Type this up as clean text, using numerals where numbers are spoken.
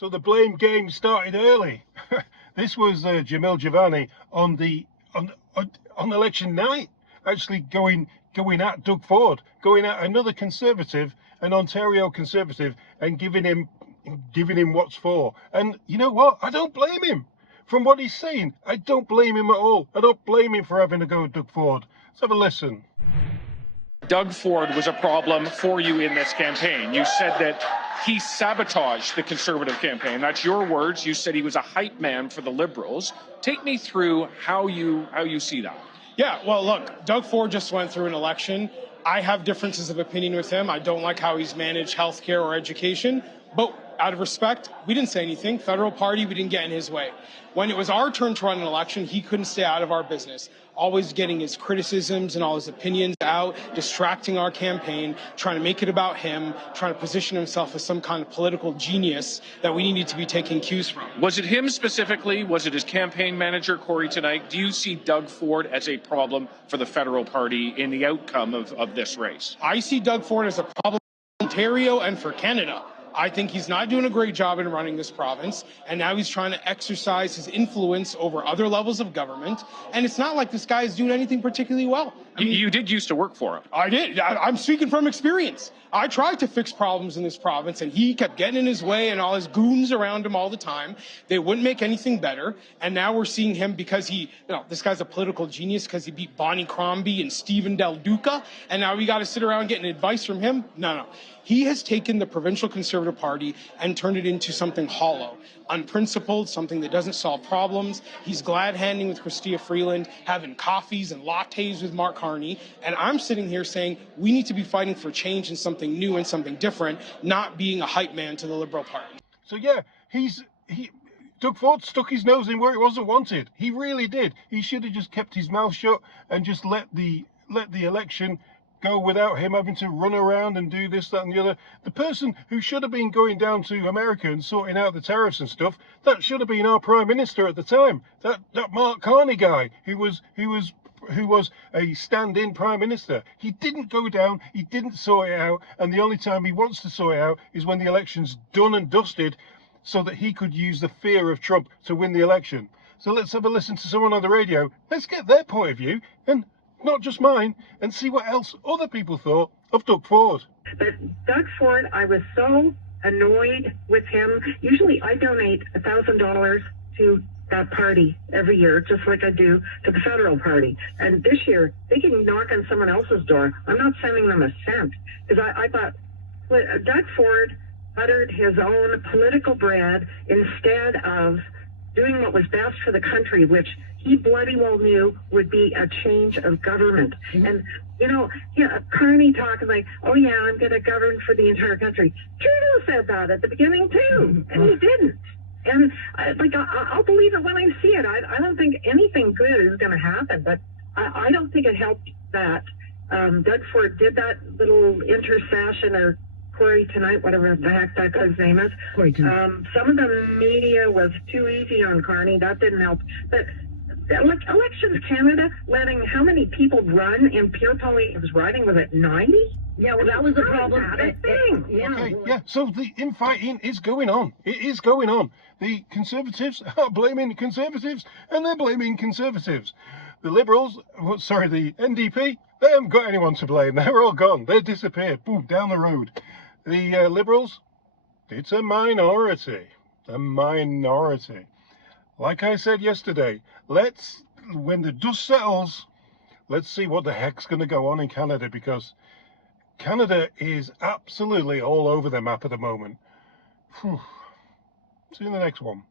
So the blame game started early. This was CBC Javani on election night, actually going at Doug Ford, going at another Conservative, an Ontario Conservative, and giving him what's for. And you know what? I don't blame him. From what he's saying, I don't blame him at all. I don't blame him for having a go at Doug Ford. Let's have a listen. Doug Ford was a problem for you in this campaign. You said that he sabotaged the Conservative campaign. That's your words. You said he was a hype man for the Liberals. Take me through how you see that. Yeah, well, look, Doug Ford just went through an election. I have differences of opinion with him. I don't like how he's managed healthcare or education. But out of respect, we didn't say anything. Federal party, we didn't get in his way. When it was our turn to run an election, he couldn't stay out of our business, always getting his criticisms and all his opinions out, distracting our campaign, trying to make it about him, trying to position himself as some kind of political genius that we needed to be taking cues from. Was it him specifically? Was it his campaign manager, Corey, tonight? Do you see Doug Ford as a problem for the federal party in the outcome of this race? I see Doug Ford as a problem for Ontario and for Canada. I think he's not doing a great job in running this province, and now he's trying to exercise his influence over other levels of government, and it's not like this guy is doing anything particularly well. I mean, you did used to work for him. I did. I'm speaking from experience. I tried to fix problems in this province, and he kept getting in his way and all his goons around him all the time. They wouldn't make anything better, and now we're seeing him because this guy's a political genius because he beat Bonnie Crombie and Stephen Del Duca, and now we got to sit around getting advice from him? No. He has taken the provincial Conservative Party and turned it into something hollow, unprincipled, something that doesn't solve problems. He's glad-handing with Chrystia Freeland, having coffees and lattes with Mark Carney. And I'm sitting here saying we need to be fighting for change and something new and something different, not being a hype man to the Liberal Party. So yeah, Doug Ford stuck his nose in where it wasn't wanted. He really did. He should have just kept his mouth shut and just let the election go without him having to run around and do this, that and the other. The person who should have been going down to America and sorting out the tariffs and stuff, that should have been our Prime Minister at the time. That Mark Carney guy who was a stand-in Prime Minister. He didn't go down, he didn't sort it out, and the only time he wants to sort it out is when the election's done and dusted, so that he could use the fear of Trump to win the election. So let's have a listen to someone on the radio. Let's get their point of view, and not just mine, and see what else other people thought of Doug Ford. But Doug Ford, I was so annoyed with him. Usually I donate $1,000 to that party every year, just like I do to the federal party. And this year, they can knock on someone else's door. I'm not sending them a cent. Because I thought Doug Ford uttered his own political bread instead of doing what was best for the country, which he bloody well knew would be a change of government. And, Carney talking like, oh yeah, I'm going to govern for the entire country. Trudeau said that at the beginning too, and he didn't. And I'll believe it when I see it. I don't think anything good is going to happen, but I don't think it helped that Doug Ford did that little intercession or Corey tonight, whatever the heck that guy's name is. Some of the media was too easy on Carney. That didn't help. But Elections Canada letting how many people run in Pierre Poilievre's riding? Was it 90? Yeah, well, that was the problem. Okay, yeah, so the infighting is going on. It is going on. The Conservatives are blaming Conservatives, and they're blaming Conservatives. The Liberals, the NDP, they haven't got anyone to blame. They're all gone. They've disappeared. Boom, down the road. The Liberals, it's a minority. A minority. Like I said yesterday, when the dust settles, let's see what the heck's going to go on in Canada, because Canada is absolutely all over the map at the moment. See you in the next one.